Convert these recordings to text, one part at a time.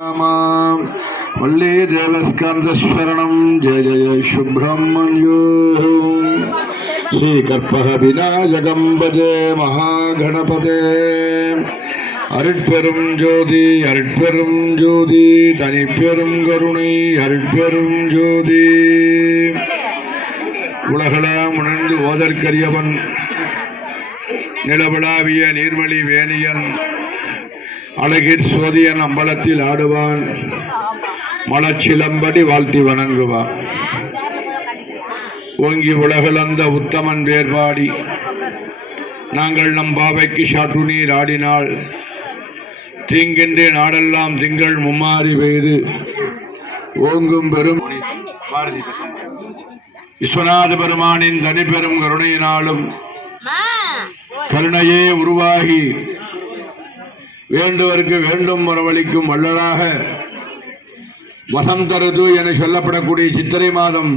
मां वल्ले देवस्कन्दस्मरणं जय जय सुब्रह्मण्यो श्रीकर्पः विनायकं भजे महागणपते அருட்பெரும் ஜோதி அருட்பெரும் ஜோதி தனிப்பெரும் கருணை அருட்பெரும் ஜோதி உலகளாம் உணர்ந்து ஓதற்கரியவன் நிலவிழாவிய நீர்வழி வேணியன் அழகிற் சோதியன் அம்பலத்தில் ஆடுவான். மலச்சிலம்படி வாழ்த்தி வணங்குவான். ஓங்கி உலகளந்த உத்தமன் வேர்பாடி. நாங்கள் நம் பாவைக்கு சாற்று நீர் ஆடினால் தீங்கின்றே நாடெல்லாம் திங்கள் மும்மாறி பெய்து. ஓங்கும் பெரும் விஸ்வநாத பெருமானின் தனிப்பெரும் கருணையினாலும் கருணையே உருவாகி வேண்டுவருக்கு வேண்டும் வரவழிக்கும் வள்ளலாக வசந்த ருது என சொல்லப்படக்கூடிய சித்திரை மாதம்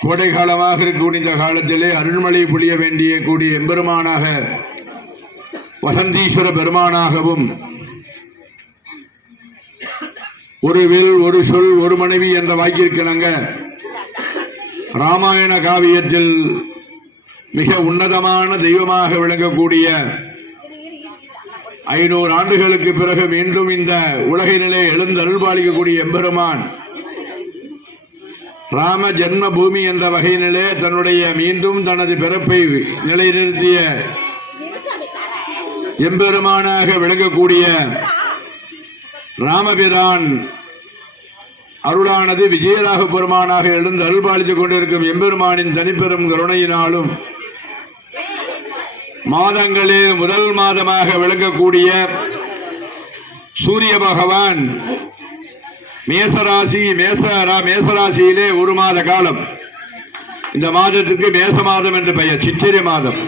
கோடை காலமாக இருக்கக்கூடிய இந்த காலத்திலே அருள்மழை புழிய வேண்டிய கூடிய எம்பெருமானாக வசந்தீஸ்வர பெருமானாகவும் ஒரு வில் ஒரு சொல் ஒரு மனைவி என்ற வாக்கிற்கிணங்க ராமாயண காவியத்தில் மிக உன்னதமான தெய்வமாக விளங்கக்கூடிய ஐநூறு ஆண்டுகளுக்கு பிறகு மீண்டும் இந்த உலகினிலே எழுந்து அருள்பாலிக்கக்கூடிய எம்பெருமான் ராம ஜென்ம பூமி என்ற வகையினிலே தன்னுடைய மீண்டும் தனது பிறப்பை நிலைநிறுத்திய எம்பெருமானாக விளங்கக்கூடிய ராமபிரான் அருளானது விஜயராக பெருமானாக எழுந்து அருள்பாலித்துக் கொண்டிருக்கும் எம்பெருமானின் தனிப்பெரும் கருணையினாலும் மாதங்களே முதல் மாதமாக விளங்கக்கூடிய சூரிய பகவான் மேசராசி மேசரா மேசராசியிலே ஒரு மாத காலம். இந்த மாதத்திற்கு மேச மாதம் என்று பெயர் சித்திரை மாதம்.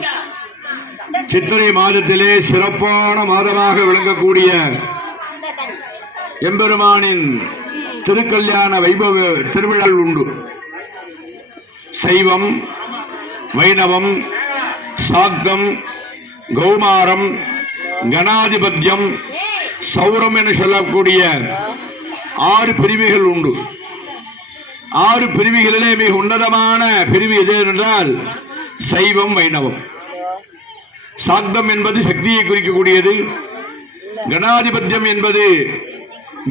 சித்திரை மாதத்திலே சிறப்பான மாதமாக விளங்கக்கூடிய எம்பெருமானின் திருக்கல்யாண வைபவ திருவிழா உண்டு. சைவம் வைணவம் சாக்தம் கௌமாரம் கணாதிபத்தியம் சௌரம் என சொல்லக்கூடிய ஆறு பிரிவுகள் உண்டு. ஆறு பிரிவுகளிலே மிக உன்னதமான பிரிவு எது என்றால் சைவம் வைணவம். சாந்தம் என்பது சக்தியை குறிக்கக்கூடியது கணாதிபத்தியம் என்பது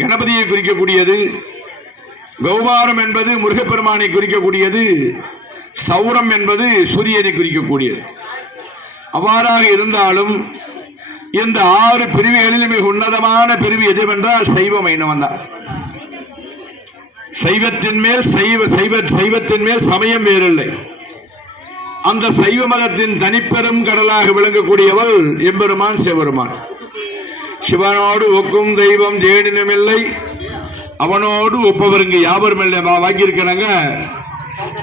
கணபதியை குறிக்கக்கூடியது கௌமாரம் என்பது முருகப்பெருமானை குறிக்கக்கூடியது சௌரம் என்பது சூரியனை குறிக்கக்கூடியது. அவ்வாறாக இருந்தாலும் இந்த ஆறு பிரிவுகளில் மிக உன்னதமான பிரிவு எதுவென்றால் சைவ மைனவன் தான். சைவத்தின் மேல் சைவ சைவ சைவத்தின் மேல் சமயம் வேறில்லை. அந்த சைவ மதத்தின் தனிப்பெரும் கடலாக விளங்கக்கூடியவள் எம்பெருமான் சிவபெருமான். சிவனோடு ஒக்கும் தெய்வம் ஜேடினமில்லை அவனோடு ஒப்பவருங்க யாவரும் இல்லை. வாங்கியிருக்கிறாங்க.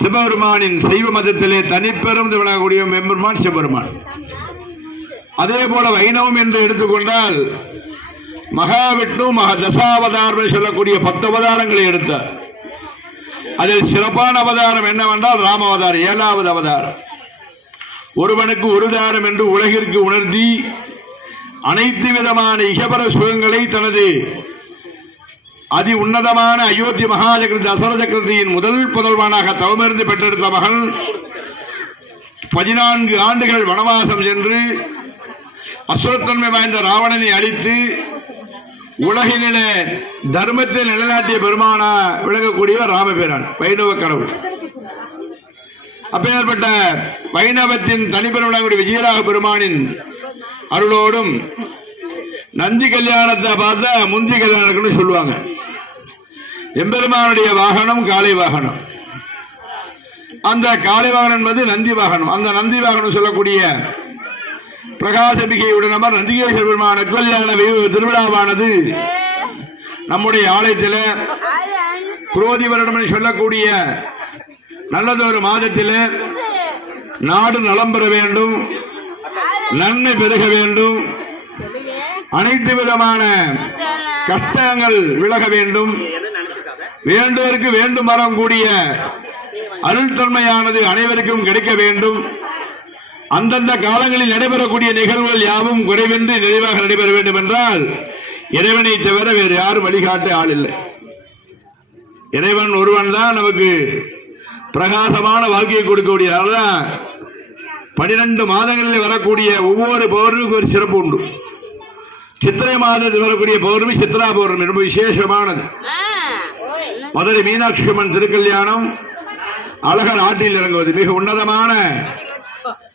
சிவபெருமானின் சைவ மதத்திலே தனிப்பெரும் திவனாகக்கூடிய மெம்பெருமான் சிவபெருமான். அதே போல வைணவம் என்று எடுத்துக்கொண்டால் மகாவிஷ்ணு மகா தசாவதாரம் சொல்லக்கூடிய பத்து அவதாரங்களை எடுத்தார். அதில் சிறப்பான அவதாரம் என்னவென்றால் ராம அவதாரம் ஏழாவது அவதாரம். ஒருவனுக்கு ஒரு தாரம் என்று உலகிற்கு உணர்த்தி அனைத்து விதமான இகபர சுகங்களை தனது அதி உன்னதமான அயோத்தி மகாஜகிருதி அசர சக்கரத்தின் முதல் புதல்வனாக தவமிருந்து பெற்றெடுத்த மகள் பதினான்கு ஆண்டுகள் வனவாசம் சென்று அசுரத்தன்மை வாய்ந்த ராவணனை அழித்து உலகினில தர்மத்தை நிலைநாட்டிய பெருமானா விளங்கக்கூடியவர் ராமபேரான் வைணவ கடவுள். அப்பேற்பட்ட வைணவத்தின் தனிப்பெரும் விஜயராக பெருமானின் அருளோடும் நந்தி கல்யாணத்தை பார்த்தா முந்தி கல்யாணம்னு சொல்லுவாங்க. எம்பெருமானுடைய வாகனம் காளி வாகனம். அந்த காளி வாகனம் என்பது நந்தி வாகனம். அந்த நந்தி வாகனம் சொல்லக்கூடிய பிரகாசபிகையுடன் நபர் நந்திகேஸ்வர பெருமான கல்யாண திருவிழாவானது. நம்முடைய ஆலயத்தில் குரோதி வருடம் சொல்லக்கூடிய நல்லதொரு மாதத்தில் நாடு நலம் பெற வேண்டும். நன்மை பெருக வேண்டும். அனைத்து விதமான கஷ்டங்கள் விலக வேண்டும். வேண்டுவதற்கு வேண்டும் வரம் கூடிய அருள்தன்மையானது அனைவருக்கும் கிடைக்க வேண்டும். அந்தந்த காலங்களில் நடைபெறக்கூடிய நிகழ்வுகள் யாவும் குறைவின்றி நிறைவாக நடைபெற வேண்டும் என்றால் இறைவனை தவிர வேறு யாரும் வழிகாட்ட ஆள் இல்லை. இறைவன் ஒருவன் தான் நமக்கு பிரகாசமான வாழ்க்கையை கொடுக்கக்கூடிய தான் பனிரெண்டு மாதங்களில் வரக்கூடிய ஒவ்வொரு பௌர்ணமிக்கும் ஒரு சிறப்பு உண்டு. சித்திரை மாதத்தில் வரக்கூடிய பௌர்ணமி சித்ரா பௌர்ணமி ரொம்ப விசேஷமானது. மதுரை மீனாட்சி அம்மன் திருக்கல்யாணம் அழகர் ஆற்றில் இறங்குவது மிக உன்னதமான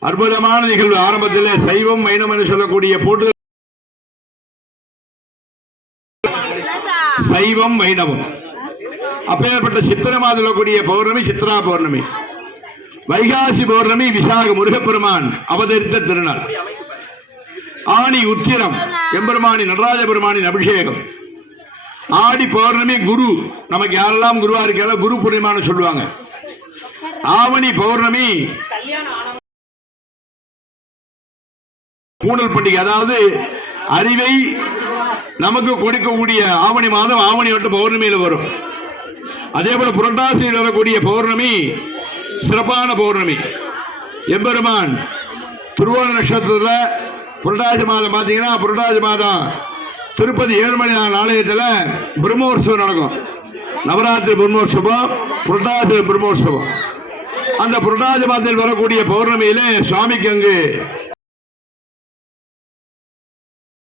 அற்புதமான நிகழ்வு. ஆரம்பத்தில் சைவம் மைனம் என்று சொல்லக்கூடிய போட்டு சைவம் வைணவம். அப்பேற்பட்ட சித்திர மாதம் வரக்கூடிய பௌர்ணமி சித்ரா பௌர்ணமி. வைகாசி பௌர்ணமி விசாக முருகப்பெருமான் அவதரித்த திருநாள். ஆணி உத்திரம் எம்பெருமானி நடராஜ பெருமானின் அபிஷேகம். ஆடி பௌர்ணமி குரு நமக்கு யாரெல்லாம் குருவா இருக்காரோ குரு பூர்ணிமான்னு சொல்லுவாங்க. ஆவணி பௌர்ணமி பூணல் பண்டிகை அதாவது அறிவை நமக்கு கொடுக்கக்கூடிய ஆவணி மாதம் ஆவணி வந்து பௌர்ணமியில வரும். அதே போல புரட்டாசியில் வரக்கூடிய பௌர்ணமி சிறப்பான பௌர்ணமி. எம்பெருமான் திருவோண நட்சத்திரத்தில் புரட்டாசி மாதம் பார்த்தீங்கன்னா புரட்டாசி மாதம் திருப்பதி ஏழுமணி ஆலயத்தில் பிரம்மோற்சவம் நடக்கும். நவராத்திரி பிரம்மோற்சவம் புரட்டாசி பிரம்மோற்சவம். அந்த புரட்டாசி மாதத்தில் வரக்கூடிய பௌர்ணமியிலே சுவாமிக்கு அங்கு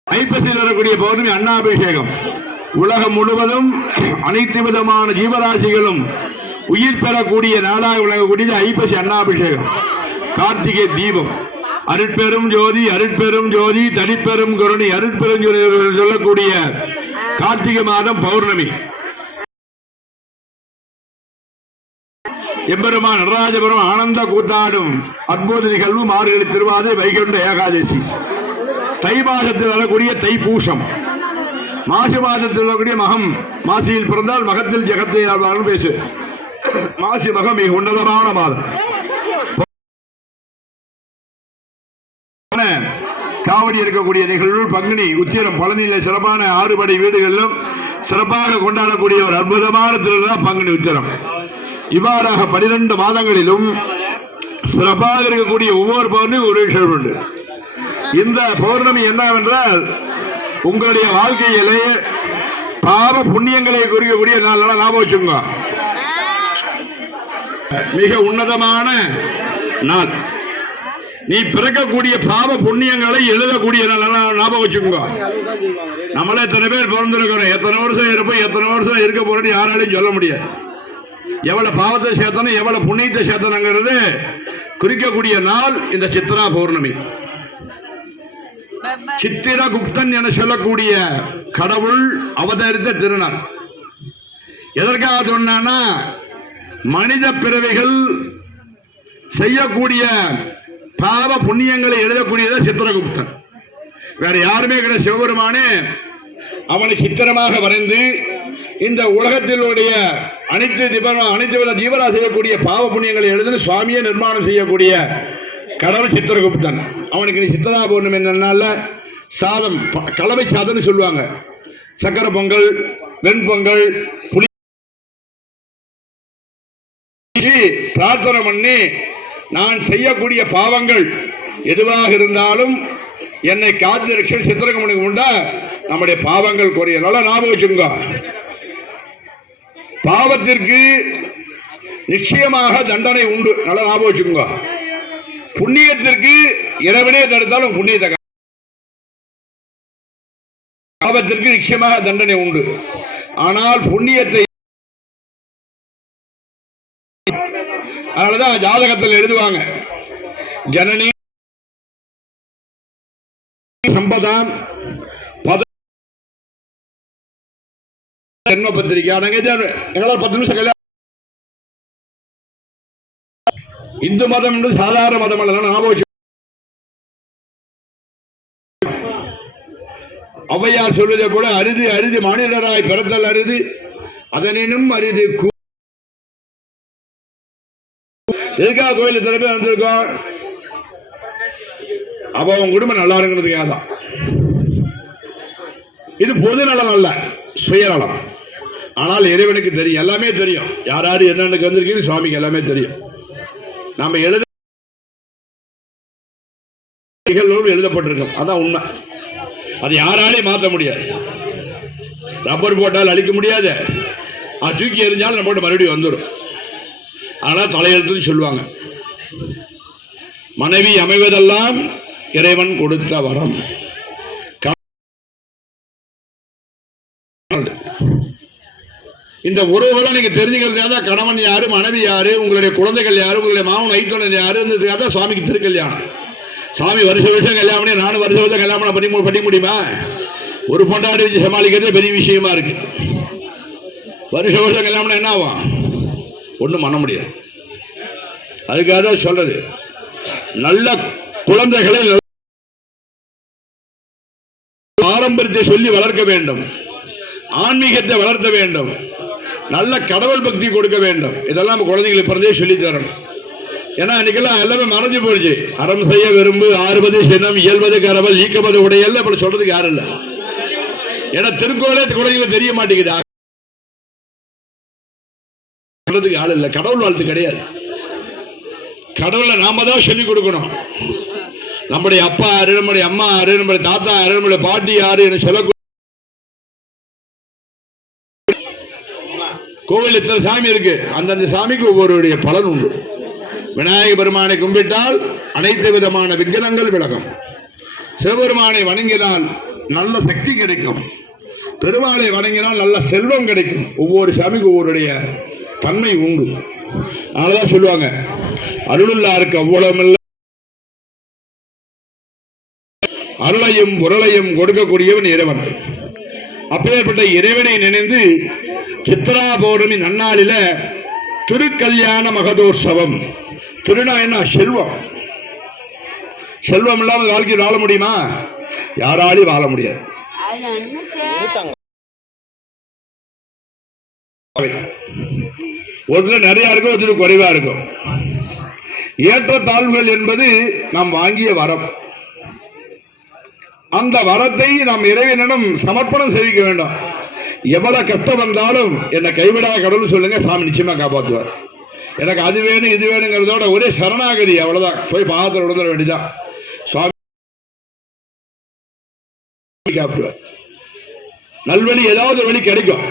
ஐப்பசியில் வரக்கூடிய பௌர்ணமி அண்ணாபிஷேகம் உலகம் முழுவதும் அனைத்து விதமான ஜீவராசிகளும் உயிர் பெறக்கூடிய நாடாக விளங்கக்கூடியது ஐப்பசி அண்ணாபிஷேகம் கார்த்திகை தீபம். அருட்பெரும் ஜோதி அருட்பெரும் ஜோதி தனிப்பெரும் கருணை அருட்பெரும் ஜோதி சொல்லக்கூடிய கார்த்திகை மாதம் பௌர்ணமி. எம்பெருமான் நடராஜபுரம் ஆனந்த கூத்தாடும் அற்புத நிகழ்வு மார்கழி திருவாதை வைகுண்ட ஏகாதசி. தை மாதத்தில் வரக்கூடிய தைப்பூசம். மாசி மாதத்தில் வரக்கூடிய மகம் மாசியில் பிறந்தால் மகத்தில் ஜெகத்தை பேசு. மாசி மகம் மிக உன்னதமான மாதம். காவடி இருக்கக்கூடிய நிகழ்வு பங்குனி உத்திரம் பழனியில சிறப்பான ஆறுபடை வீடுகளிலும் சிறப்பாக கொண்டாடக்கூடிய ஒரு அற்புதமான திருவிழா பங்குனி உத்திரம். இவ்வாறாக பனிரெண்டு மாதங்களிலும் சிறப்பாக இருக்கக்கூடிய ஒவ்வொரு பௌர்ணமி ஒரு விஷயம் உண்டு. இந்த பௌர்ணமி என்னவென்றால் உங்களுடைய வாழ்க்கையிலே பாவ புண்ணியங்களை குறிக்கக்கூடிய நாள் ஞாபகம் வச்சுங்க மிக உன்னதமான நாள். நீ பிறக்கக்கூடிய பாவ புண்ணியங்களை எழுதக்கூடிய நாள் நல்லா ஞாபகம் வச்சுக்கோங்க. நம்மள எத்தனை பேர் பிறந்திருக்கிறோம். எத்தனை வருஷம் இருப்போம் எத்தனை வருஷம் இருக்க போறோம்னு யாராலையும் சொல்ல முடியாது. எவ்வளவு பாவத்தை சேர்த்தனும் எவ்வளவு புண்ணியத்தை சேர்த்தனுங்கிறது குறிக்கக்கூடிய நாள் இந்த சித்ரா பௌர்ணமி. சித்திரகுப்தன் என சொல்லக்கூடிய கடவுள் அவதரித்த திருநாள். எதற்காக சொன்னா மனித பிறவிகள் செய்யக்கூடிய பாவ புண்ணியங்களை எழுதக்கூடியத சித்திரகுப்தன் வேற யாருமே கிடையாது சிவபெருமானே அவனை சித்திரமாக வரைந்து இந்த உலகத்தினுடைய அனைத்து அனைத்து ஜீவரா செய்யக்கூடிய பாவ புண்ணியங்களை எழுதுன்னு சுவாமியே நிர்மாணம் செய்யக்கூடிய கடவுள் சித்திரகுப்தன் அவனுக்கு நீ சித்தரா போடணும் என்னன்னால சாதம் ப- கலவை சாதம்னு சொல்லுவாங்க சக்கரை பொங்கல் வெண்பொங்கல் புளி பிரார்த்தனை பண்ணி நான் செய்யக்கூடிய பாவங்கள் எதுவாக இருந்தாலும் என்னை காத்து சித்திரக்க முடியும் உண்டா நம்முடைய பாவங்கள் குறைய நல்லா ஞாபகம் வச்சுருங்க பாவத்திற்கு நிச்சயமாக தண்டனை உண்டு. நல்லா ஞாபகம் வச்சுக்கோங்க. புண்ணியத்திற்கு இறைவனே தடுத்தாலும் புண்ணியத்தை பாவத்திற்கு நிச்சயமாக தண்டனை உண்டு. ஆனால் புண்ணியத்தை அதனாலதான் ஜாதகத்தில் எழுதுவாங்க ஜனனி சம்பதாம் ஜென்ம பத்திரிகை. எங்களால் பத்து நிமிஷம் கல்யாணம் இந்து மதம் என்று சாதாரண மதம் அல்ல ஞாபகம் ஔவையார் சொல்வதை கூட அரிது அரிது மானிடராய் பிறத்தல் அரிது அதனினும் அரிது எதுக்காக கோயில் சில பேர் வந்திருக்கோம்? அப்ப உன் குடும்பம் நல்லா இருக்கிறதுக்காக தான்? இது பொது நலம் அல்ல சுயநலம். ஆனால் இறைவனுக்கு தெரியும் எல்லாமே தெரியும். யார் யார் என்னென்ன வந்திருக்கீங்க சுவாமிக்கு எல்லாமே தெரியும். நம்ம எழுத நிகழ்வுகள் எழுதப்பட்டிருக்கோம். அதான் உண்மை. அது யாராலையும் மாற்ற முடியாது. ரப்பர் போட்டால் அழிக்க முடியாது. அது தூக்கி எறிஞ்சாலும் நம்ம மறுபடியும் வந்துடும். ஆனால் தலையெழுத்துன்னு சொல்லுவாங்க. மனைவி அமைவதெல்லாம் இறைவன் கொடுத்த வரம். இந்த உறவுகளை நீங்க தெரிஞ்சுக்கிறதுக்காக தான் கணவன் யாரு மனைவி யாரு உங்களுடைய குழந்தைகள் யாரு உங்களுடைய மாமன் ஐத்தொழில் யாருன்றதுக்காக தான் சுவாமிக்கு திருக்கல்யாணம். சாமி வருஷ வருஷம் கல்யாணம் பண்ணி நானும் வருஷ வருஷம் கல்யாணம் பண்ணி பண்ணி முடியுமா? ஒரு பொண்டாடி வச்சு சமாளிக்கிறது பெரிய விஷயமா இருக்கு. வருஷ வருஷம் கல்யாணம் என்ன ஆகும்? ஒன்றும் பண்ண முடியாது. அதுக்காக தான் சொல்றது. நல்ல குழந்தைகளை பாரம்பரியத்தை சொல்லி வளர்க்க வேண்டும். ஆன்மீகத்தை வளர்த்த வேண்டும். நல்ல கடவுள் பக்தி கொடுக்க வேண்டும். இதெல்லாம் நம்ம குழந்தைங்களுக்கு பிறந்தே சொல்லி தரணும். ஏன்னா இன்னைக்கெல்லாம் எல்லாமே மறைஞ்சு போயிடுச்சு. அறம் செய்ய விரும்பு ஆறுபது சினம் இயல்பது கரவல் ஈக்கவது உடையல்ல இப்படி சொல்றதுக்கு யாரும் இல்லை. ஏன்னா திருக்கோளே குழந்தைங்களுக்கு தெரிய மாட்டேங்குது. சொல்றதுக்கு ஆள் இல்லை. கடவுள் வாழ்த்து கிடையாது. கடவுளை நாம தான் சொல்லிக் கொடுக்கணும். நம்முடைய அப்பா யாரு நம்முடைய அம்மா யாரு நம்முடைய தாத்தா யாரு நம்முடைய பாட்டி யாரு என்று சொல்லக்கூடிய கோவில் இத்தனை சாமி இருக்கு. அந்தந்த சாமிக்கு ஒவ்வொருடைய பலன் உண்டு. விநாயக பெருமானை கும்பிட்டால் அனைத்து விதமான விக்கிரங்கள் விலகும். சிவபெருமானை வணங்கினால் நல்ல சக்தி கிடைக்கும். பெருமாளை வணங்கினால் நல்ல செல்வம் கிடைக்கும். ஒவ்வொரு சாமிக்கு ஒவ்வொருடைய தன்மை உண்டு. அதனாலதான் சொல்லுவாங்க அருளுள்ளாருக்கு அவ்வளவு அருளையும் உரளையும் கொடுக்கக்கூடியவன் இறைவன். அப்பேற்பட்ட இறைவனை நினைந்து சித்ரா பௌர்ணமி நன்னாளில திருக்கல்யாண மகதோற்சவம் திருநா என்ன? செல்வம். செல்வம் இல்லாமல் வாழ்க்கையில் வாழ முடியுமா? யாராலையும் வாழ முடியாது. ஒருத்தர் நிறைய இருக்கும் ஒருத்தர் குறைவா இருக்கும். ஏற்றத்தாழ்வுகள் என்பது நாம் வாங்கிய வரம். அந்த வரத்தை நாம் இறைவனிடம் சமர்ப்பணம் செய்விக்க வேண்டும். எவ்வளவு கஷ்டம் வந்தாலும் என்னை கைவிடாத கடவுள் சொல்லுங்க சாமி நிச்சயமா காப்பாற்றுவார் எனக்கு அது வேணும் இது வேணுங்கிறதோட ஒரே சரணாகதி அவ்வளவுதான். போய் பாகத்தில் விழுந்துட வேண்டியதான் சுவாமி காப்பாற்றுவார். நல்வழி ஏதாவது வழி கிடைக்கும்.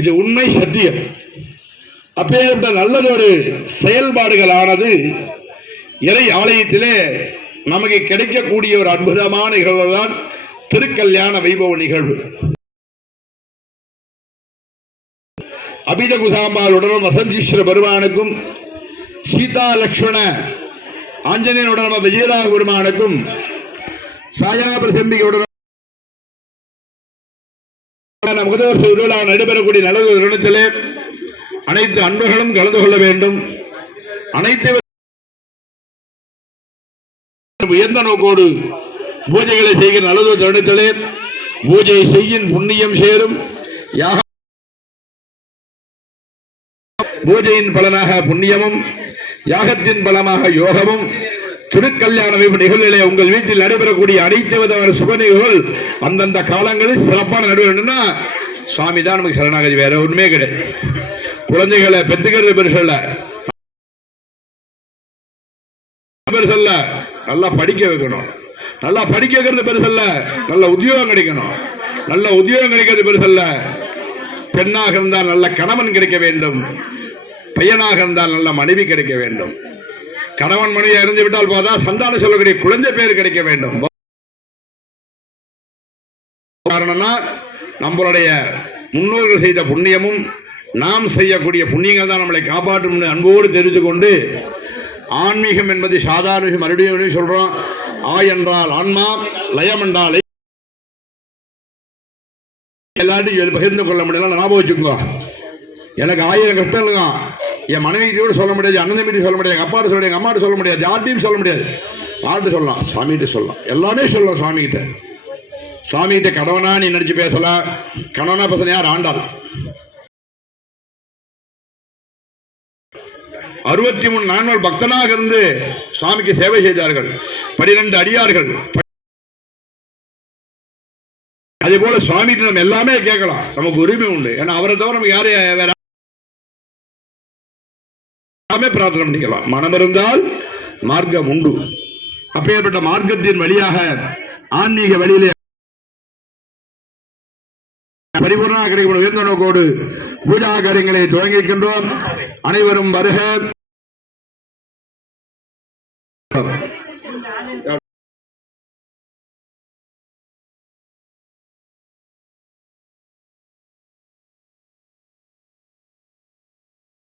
இது உண்மை சத்தியம். அப்பேற்பட்ட நல்லதொரு செயல்பாடுகளானது இறை ஆலயத்திலே நமக்கு கிடைக்கக்கூடிய ஒரு அற்புதமான நிகழ்வு தான் திருக்கல்யாண வைபவ நிகழ்வு. அபித குசாம்பாளுடனும் வசந்தீஸ்வர பெருமானுக்கும் சீதா லக்ஷ்மண ஆஞ்சநேயனுடன் விஜயராக பெருமானுக்கும் சாயாபுர செம்பிகையுடன் முகதவர் திருவிழா நடைபெறக்கூடிய நல்ல தருணத்திலே அனைத்து அன்பர்களும் கலந்து கொள்ள வேண்டும். அனைத்து உயர்ந்த நோக்கோடு பூஜைகளை செய்கிற நல்லது தருணத்திலே பூஜை செய்யும் புண்ணியம் சேரும். யாக பூஜையின் பலனாக புண்ணியமும் யாகத்தின் பலமாக யோகமும் திருக்கல்யாண வைப்பு உங்கள் வீட்டில் நடைபெறக்கூடிய அனைத்து விதமான சுப நிகழ்வுகள் அந்தந்த காலங்களில் சிறப்பான நடுவேன்னா சுவாமி தான் நமக்கு சரணாகதி. வேற ஒண்ணுமே கிடையாது. குழந்தைகளை பெற்றுக்கிறது பெருசல்ல பெருசல்ல நல்லா படிக்க வைக்கணும். நல்லா படிக்க வைக்கிறது பெருசல்ல நல்ல உத்தியோகம் கிடைக்கணும். நல்ல உத்தியோகம் கிடைக்கிறது பெருசல்ல பெண்ணாக இருந்தால் நல்ல கணவன் கிடைக்க வேண்டும். பையனாக இருந்தால் நல்ல மனைவி கிடைக்க வேண்டும். கணவன் மனைவி அறிந்து விட்டால் போதா சந்தானம் சொல்லக்கூடிய குழந்தை பேர் கிடைக்க வேண்டும். காரணம்னா நம்மளுடைய முன்னோர்கள் செய்த புண்ணியமும் நாம் செய்யக்கூடிய புண்ணியங்கள் தான் நம்மளை காப்பாற்றும் அன்போடு தெரிந்து கொண்டு ஆன்மீகம் என்பது சாதாரண மறுபடியும் சொல்றோம். ஆ என்றால் ஆன்மா லயம் என்றால் எல்லாத்தையும் பகிர்ந்து கொள்ள முடியல ஞாபகம் வச்சுக்கோ. எனக்கு ஆயிரம் கஷ்டம் இல்லைங்க என் மனைவி கூட சொல்ல முடியாது அண்ணன் தம்பி சொல்ல முடியாது எங்கள் அப்பாட்ட சொல்ல முடியாது எங்கள் அம்மாட்ட சொல்ல முடியாது யார்ட்டையும் சொல்ல முடியாது. யார்கிட்ட சொல்லலாம் சாமிகிட்ட சொல்லலாம். எல்லாமே சொல்லலாம் சாமிகிட்ட. சாமிகிட்ட கடவனா நீ நினைச்சு பேசலாம் கணவனா பேசல யார்? ஆண்டாள். அறுபத்தி மூணு நான்கு பக்தனாக இருந்து சுவாமிக்கு சேவை செய்தார்கள். பனிரெண்டு அடியார்கள். அதே போல சுவாமிகிட்ட நம்ம எல்லாமே கேட்கலாம். நமக்கு உரிமை உண்டு. ஏன்னா அவரை தவிர நமக்கு யாரு வேற எல்லாமே பிரார்த்தனை பண்ணிக்கலாம் மனம் இருந்தால் மார்க்கம் உண்டு. அப்பேற்பட்ட மார்க்கத்தின் வழியாக ஆன்மீக வழியிலே பரிபூர்ண கிடைக்கும் உயர்ந்த நோக்கோடு பூஜா காரியங்களை துவங்கிக்கின்றோம். அனைவரும் வருக.